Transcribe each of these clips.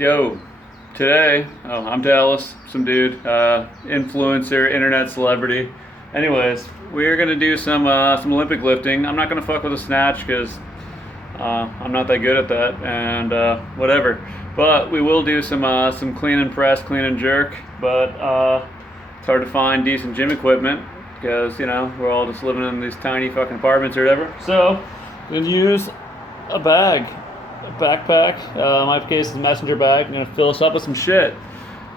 Yo, today, I'm Dallas, some dude, influencer, internet celebrity. Anyways, we're gonna do some Olympic lifting. I'm not gonna fuck with a snatch because I'm not that good at that, and whatever. But we will do some clean and press, clean and jerk. But it's hard to find decent gym equipment because we're all just living in these tiny fucking apartments or whatever. So we're gonna use a bag. A backpack, in my case is a messenger bag. I'm gonna fill us up with some shit,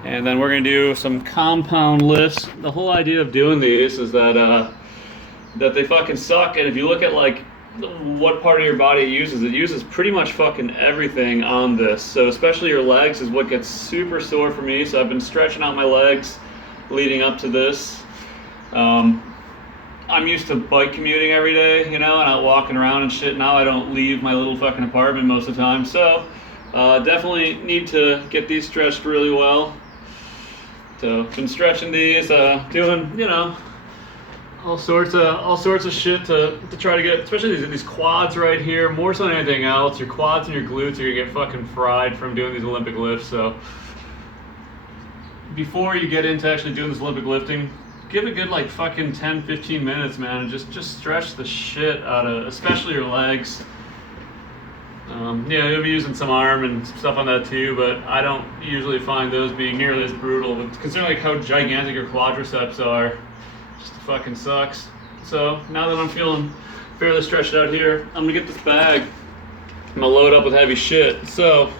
and then we're gonna do some compound lifts. The whole idea of doing these is that they fucking suck, and if you look at like what part of your body it uses pretty much fucking everything on this. So especially your legs is what gets super sore for me. So I've been stretching out my legs leading up to this. I'm used to bike commuting every day, and out walking around and shit. Now I don't leave my little fucking apartment most of the time. So definitely need to get these stretched really well. So been stretching these, doing all sorts of shit to try to get, especially these quads right here. More so than anything else, your quads and your glutes are gonna get fucking fried from doing these Olympic lifts. So before you get into actually doing this Olympic lifting, give a good like fucking 10-15 minutes, man, and just stretch the shit out of, especially your legs. You'll be using some arm and stuff on that too, but I don't usually find those being nearly as brutal. But considering like how gigantic your quadriceps are, just fucking sucks. So now that I'm feeling fairly stretched out here, I'm gonna get this bag. I'm gonna load up with heavy shit. So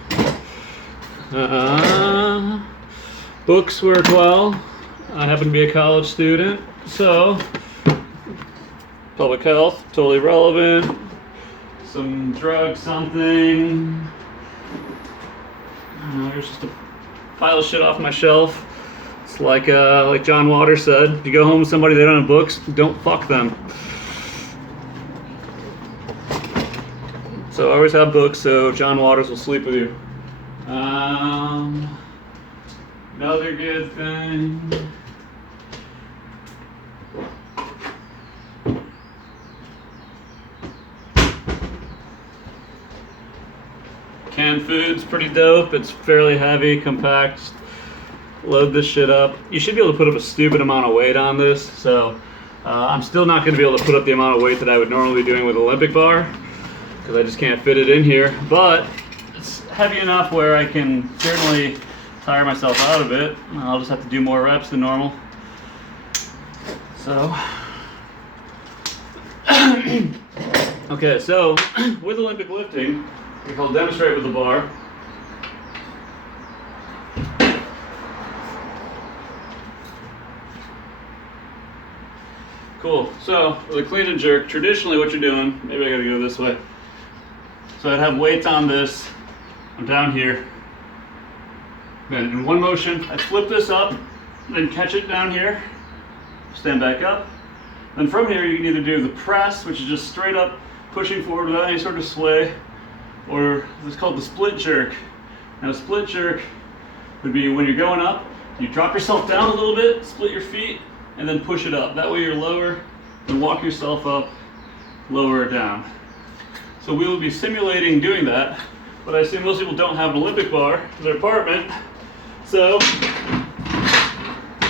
books work well. I happen to be a college student, so public health, totally relevant. Some drugs, something. There's just a pile of shit off my shelf. It's like John Waters said, if you go home with somebody they don't have books, don't fuck them. So I always have books, so John Waters will sleep with you. Another good thing. Canned food's pretty dope. It's fairly heavy, compact. Load this shit up. You should be able to put up a stupid amount of weight on this. So I'm still not going to be able to put up the amount of weight that I would normally be doing with an Olympic bar because I just can't fit it in here. But it's heavy enough where I can certainly tire myself out of it. I'll just have to do more reps than normal. So okay, so with Olympic lifting, I'll demonstrate with the bar. Cool. So with a clean and jerk, traditionally what you're doing, maybe I gotta go this way. So I'd have weights on this. I'm down here. Then in one motion, I flip this up, then catch it down here, stand back up. Then from here, you can either do the press, which is just straight up pushing forward without any sort of sway, or it's called the split jerk. Now, a split jerk would be when you're going up, you drop yourself down a little bit, split your feet, and then push it up. That way you're lower, and walk yourself up, lower it down. So we will be simulating doing that, but I assume most people don't have an Olympic bar in their apartment. So,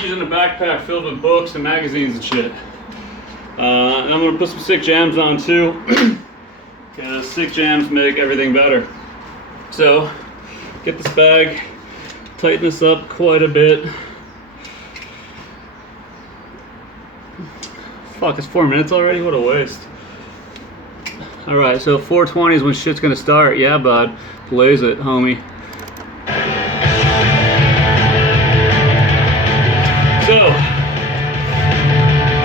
using a backpack filled with books and magazines and shit. And I'm gonna put some sick jams on too, because sick jams make everything better. So, get this bag, tighten this up quite a bit. Fuck, it's 4 minutes already? What a waste. Alright, so 4:20 is when shit's gonna start. Yeah, bud. Blaze it, homie. So, we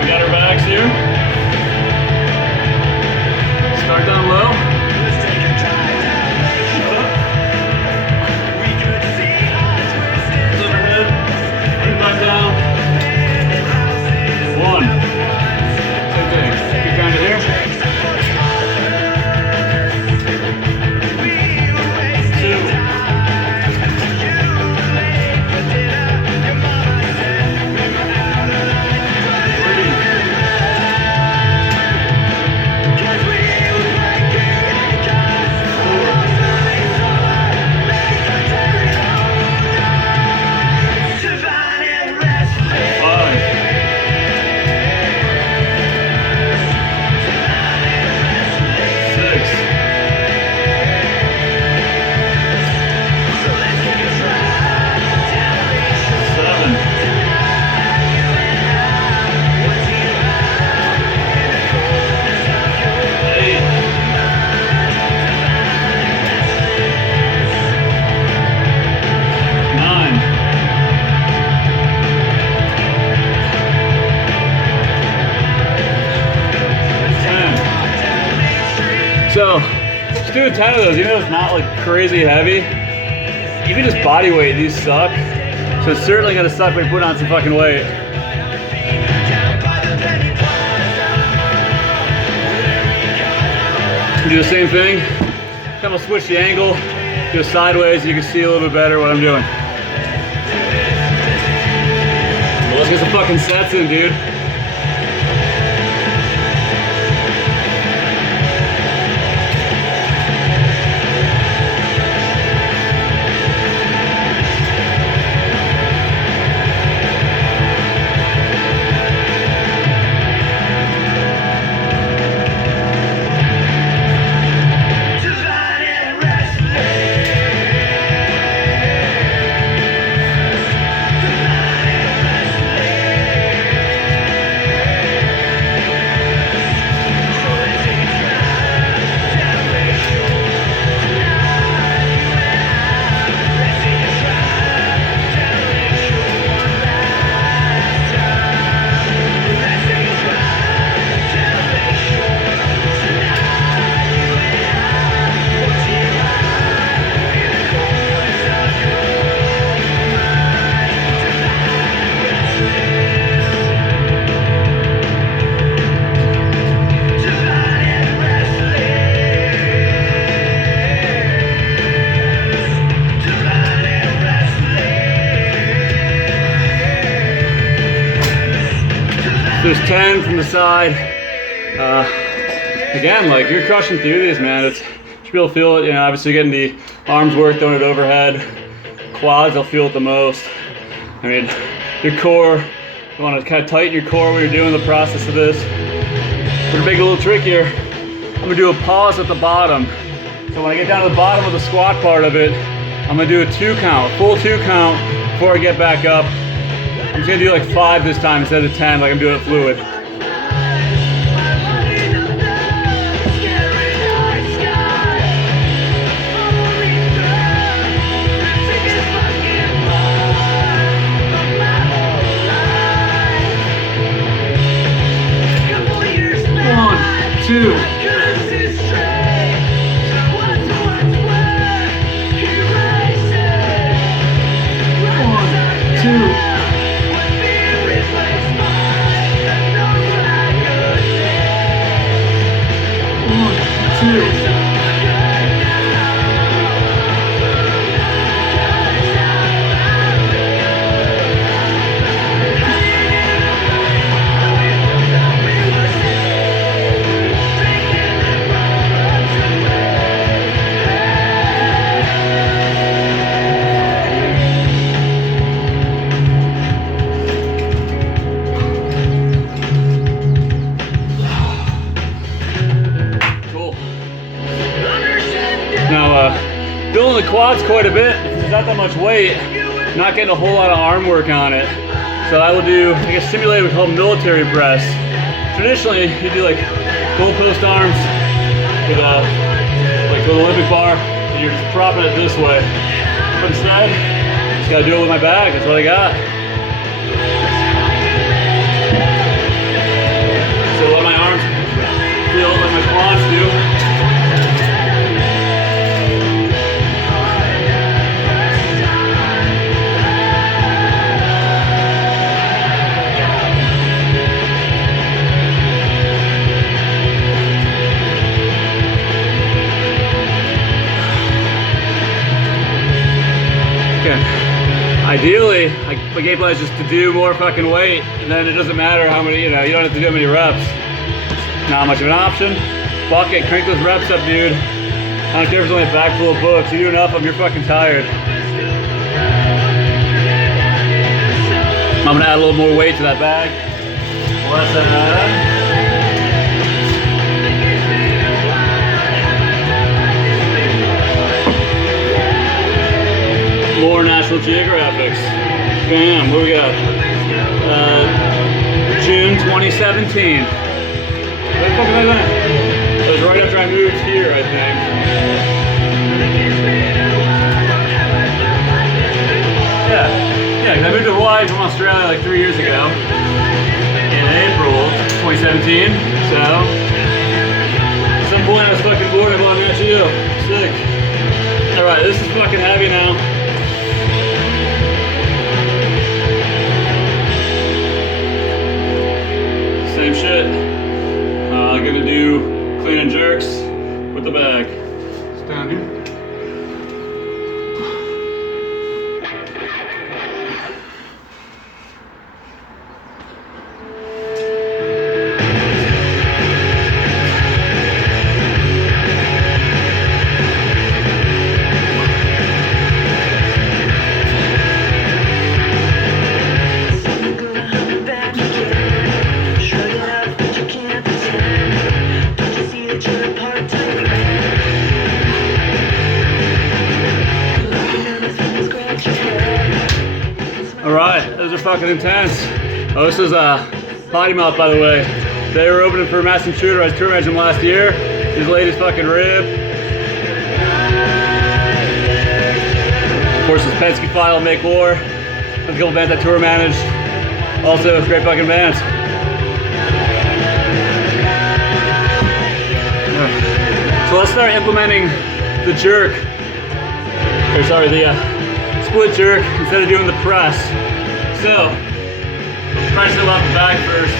got our bags here. Start down low. Let's take a drive down Lakeshore. We could see us versus overhead. Bring it back down. One. Same thing. Keep going to here. Two. 10 of those, even though it's not like crazy heavy, even just body weight, these suck. So it's certainly gonna suck when you put on some fucking weight. Do the same thing. Kind of switch the angle, go sideways, you can see a little bit better what I'm doing. Well, let's get some fucking sets in, dude. There's 10 from the side. Again, like you're crushing through these, man. You should be able to feel it. You know, obviously getting the arms work, throwing it overhead. Quads, I'll feel it the most. I mean, your core, you want to kind of tighten your core when you're doing the process of this. We're gonna make it a little trickier. I'm gonna do a pause at the bottom. So when I get down to the bottom of the squat part of it, I'm gonna do a 2 count, a full 2 count before I get back up. I'm just gonna do like 5 this time instead of 10, like I'm doing it fluid. One, two. 2. Building the quads quite a bit because there's not that much weight, not getting a whole lot of arm work on it. So I will do, I guess, simulate what we call military press. Traditionally, you do like goalpost arms with like an Olympic bar, and you're just propping it this way. But instead, just gotta do it with my bag. That's what I got. So let my arms feel like my quads do. Ideally, my game plan is just to do more fucking weight, and then it doesn't matter how many, you know, you don't have to do many reps. Not much of an option. Bucket, crank those reps up, dude. I don't care if it's only a bag full of books. You do enough of them, you're fucking tired. I'm gonna add a little more weight to that bag. Less than that. More National Geographics. Bam, what do we got? June 2017. Where the fuck am I going? It was right after I moved here, I think. Yeah, I moved to Hawaii from Australia like 3 years ago. In April 2017. So, at some point I was fucking bored, I bought a you. Sick. Alright, this is fucking heavy now. Same shit. I'm gonna do clean and jerks with the bag. It's down here. Alright, those are fucking intense. Oh, this is Potty Mouth, by the way. They were opening for Mass Intruder. I was tour managing last year. His latest fucking rib. Of course, his Penske file, MakeWar. There's a couple bands I tour managed. Also, great fucking bands. So let's start implementing the jerk. Or sorry, the split jerk instead of doing the press. So, press it off the back first.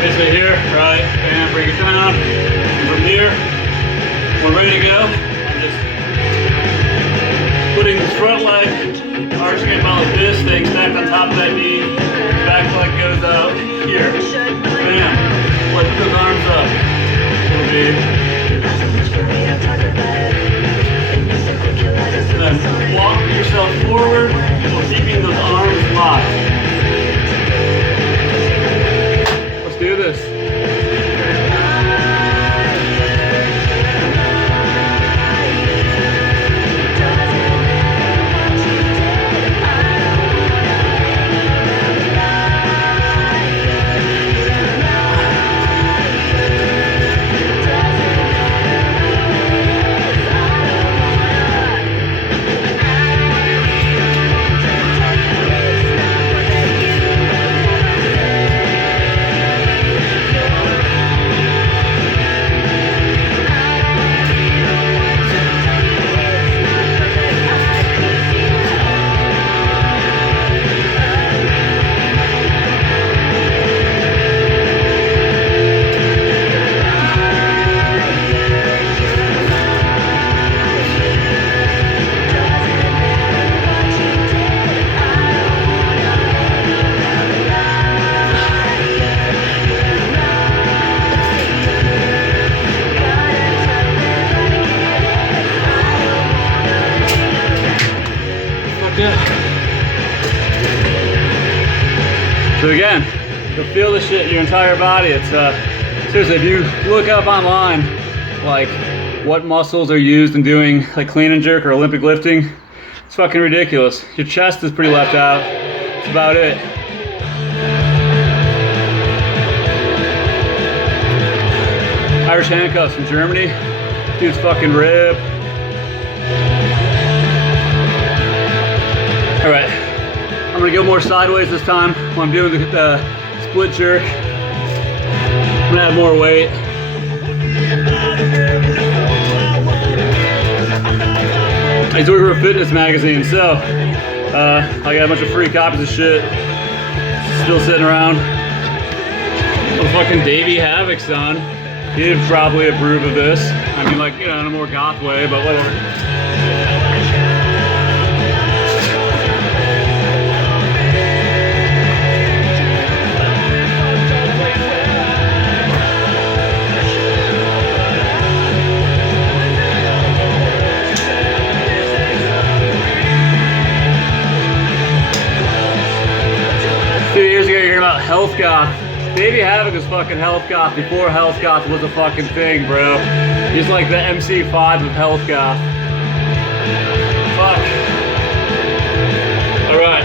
Basically here, right, and bring it down. And from here, we're ready to go. I'm just putting this front leg, arching it about like this, staying stacked on top of that knee. Back leg goes out here. Bam. Lift those arms up. It'll be. And then walk yourself forward while keeping those arms locked. Let's do this. So again, you'll feel the shit in your entire body. It's seriously, if you look up online, like what muscles are used in doing like clean and jerk or Olympic lifting, it's fucking ridiculous. Your chest is pretty left out. That's about it. Irish Handcuffs from Germany. Dude's fucking rib. All right, I'm gonna go more sideways this time while I'm doing the split jerk. I'm gonna add more weight. I used to work for a fitness magazine, so I got a bunch of free copies of shit still sitting around. Oh, fucking Davey Havoc, son. He'd probably approve of this. I mean, like, you know, in a more goth way, but whatever. Health goth. Davey Havoc was fucking health goth before health goth was a fucking thing, bro. He's like the MC5 of health goth. Fuck. Alright.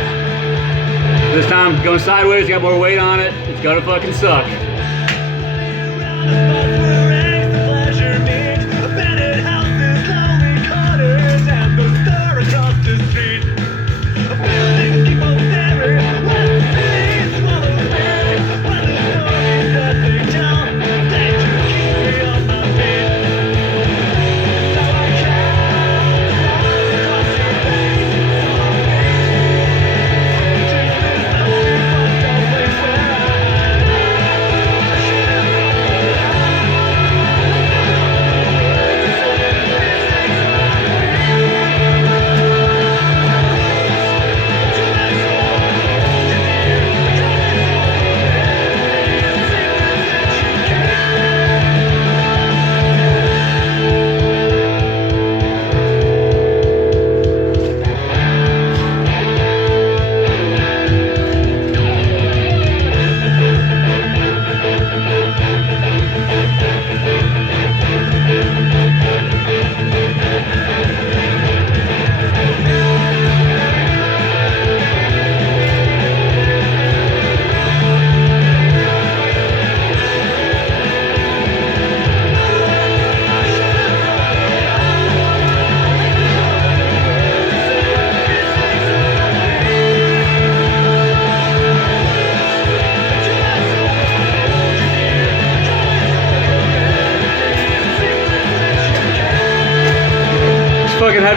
This time going sideways, got more weight on it. It's gonna fucking suck.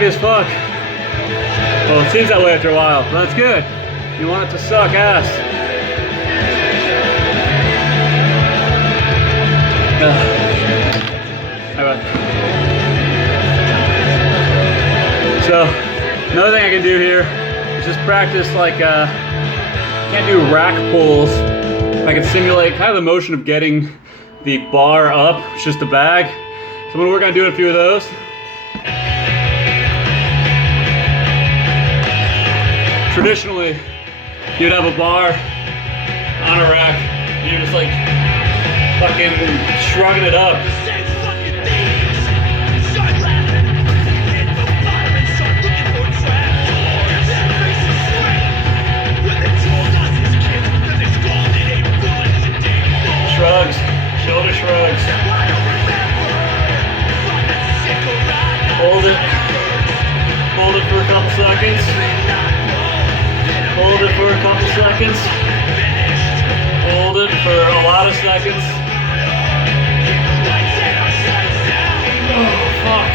heavy as fuck. Well, it seems that way after a while, but that's good. You want it to suck ass. Alright. So, another thing I can do here is just practice like, can't do rack pulls. I can simulate kind of the motion of getting the bar up, it's just the bag. So I'm gonna work on doing a few of those. Traditionally, you'd have a bar on a rack, and you're just like fucking shrugging it up. Shrugs, shoulder shrugs. Hold it for a couple seconds. Hold it for a couple seconds. Hold it for a lot of seconds. Oh, fuck.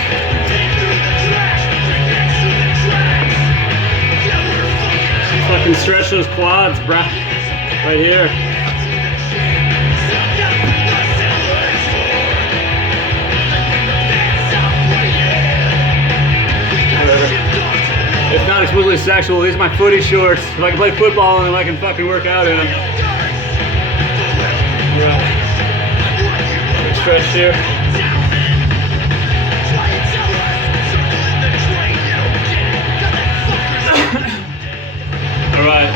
Fucking stretch those quads, bruh. Right here. It's not explicitly sexual. These are my footy shorts. If I can play football in them, I can fucking work out in them. Right. Quick stretch here. Alright.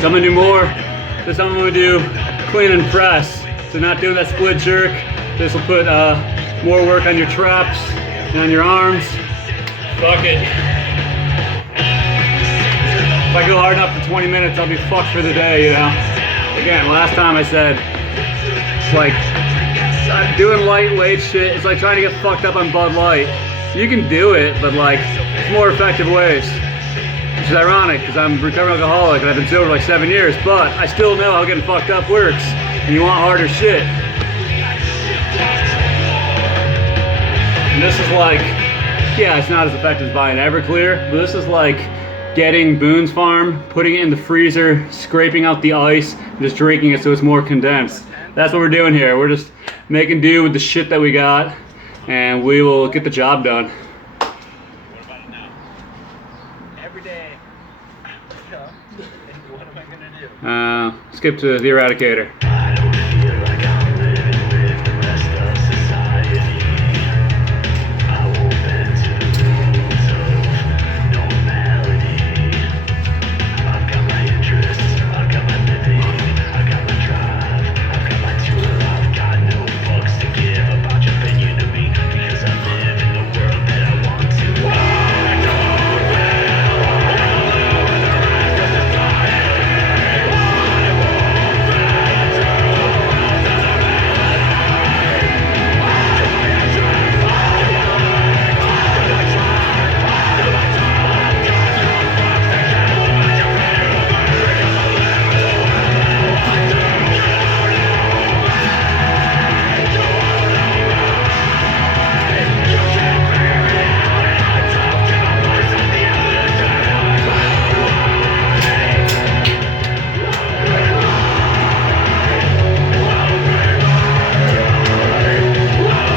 So I'm gonna do more. This time I'm gonna do clean and press. So not doing that split jerk. This will put more work on your traps and on your arms. Fuck it. If I go hard enough for 20 minutes, I'll be fucked for the day, you know? Again, last time I said, it's like, doing lightweight shit, it's like trying to get fucked up on Bud Light. You can do it, but like, it's more effective ways. Which is ironic, because I'm a recovering alcoholic and I've been sober for like 7 years, but I still know how getting fucked up works. And you want harder shit. And this is like, yeah, it's not as effective as buying Everclear, but this is like getting Boone's Farm, putting it in the freezer, scraping out the ice, and just drinking it so it's more condensed. That's what we're doing here. We're just making do with the shit that we got, and we will get the job done. What about it now? Every day. What am I gonna do? Skip to the Eradicator. I don't feel like I'm living with the rest of society. I won't bend to the rules of normality. I've got my interests, I've got my living, I've got my drive, I've got my tool, I've got no fucks to give about your opinion of me, because I live in the world that I want to. I don't feel with the rest of society.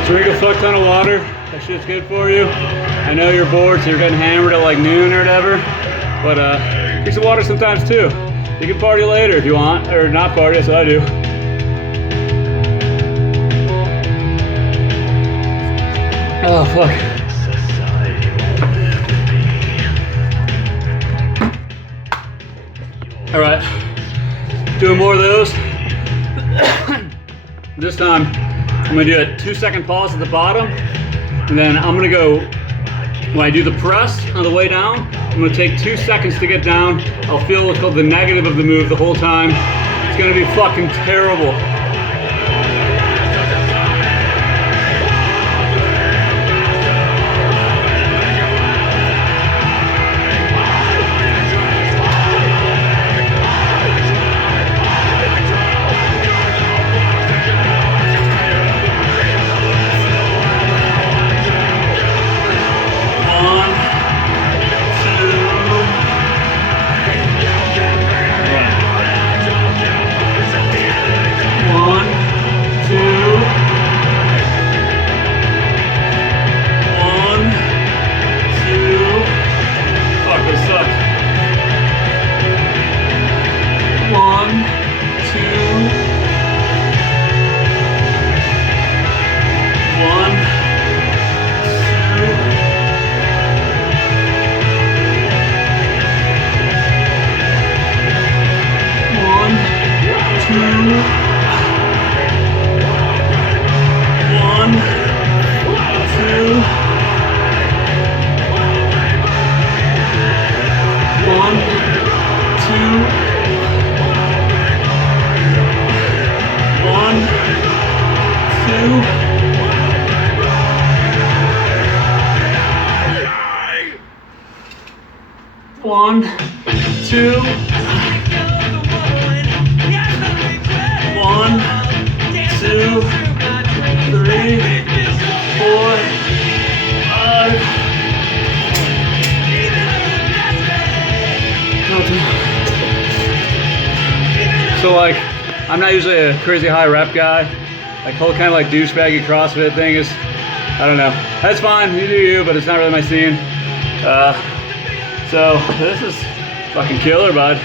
Drink a fuck ton of water. That shit's good for you. I know you're bored, so you're getting hammered at like noon or whatever. But drink some water sometimes too. You can party later if you want, or not party, that's what I do. Oh fuck. Alright. Doing more of those. This time I'm gonna do a 2-second pause at the bottom, and then I'm gonna go, when I do the press on the way down, I'm gonna take 2 seconds to get down. I'll feel what's called the negative of the move the whole time. It's gonna be fucking terrible. On. 1, 2. 1, 2, 3, 4, 5. So like, I'm not usually a crazy high rep guy. Like whole kind of like douchebaggy CrossFit thing is, I don't know. That's fine, you do you, but it's not really my scene. So this is fucking killer, bud.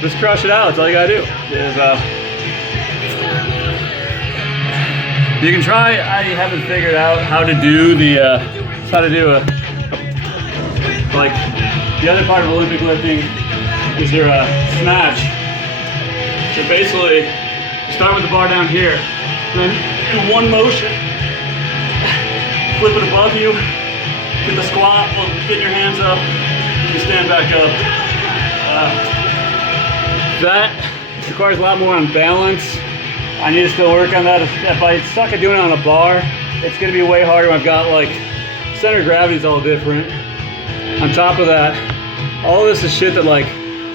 Just crush it out. That's all you gotta do. You can try. I haven't figured out how to do the like the other part of Olympic lifting is your snatch. So basically, you start with the bar down here, then in one motion, flip it above you, get the squat, well, get your hands up, you stand back up. That requires a lot more on balance. I need to still work on that. If I suck at doing it on a bar, it's gonna be way harder when I've got like, center of gravity's all different. On top of that, all this is shit that like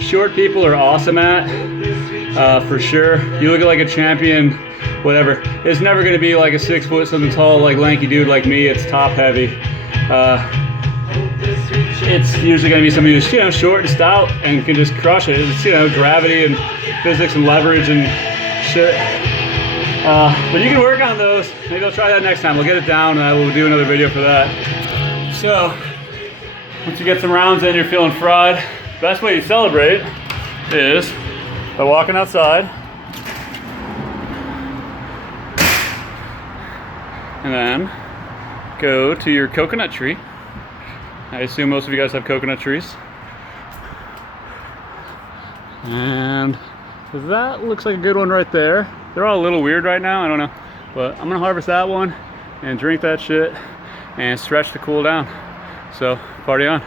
short people are awesome at, for sure. You look at like a champion, whatever, it's never gonna be like a 6 foot something tall, like lanky dude like me. It's top heavy. It's usually gonna be somebody who's, you know, short and stout and can just crush it. It's, you know, gravity and physics and leverage and shit. But you can work on those. Maybe I'll try that next time. We'll get it down and I will do another video for that. So, once you get some rounds in, you're feeling fried. Best way to celebrate is by walking outside and then go to your coconut tree. I assume most of you guys have coconut trees. And that looks like a good one right there. They're all a little weird right now, I don't know. But I'm gonna harvest that one and drink that shit and stretch to cool down. So, party on.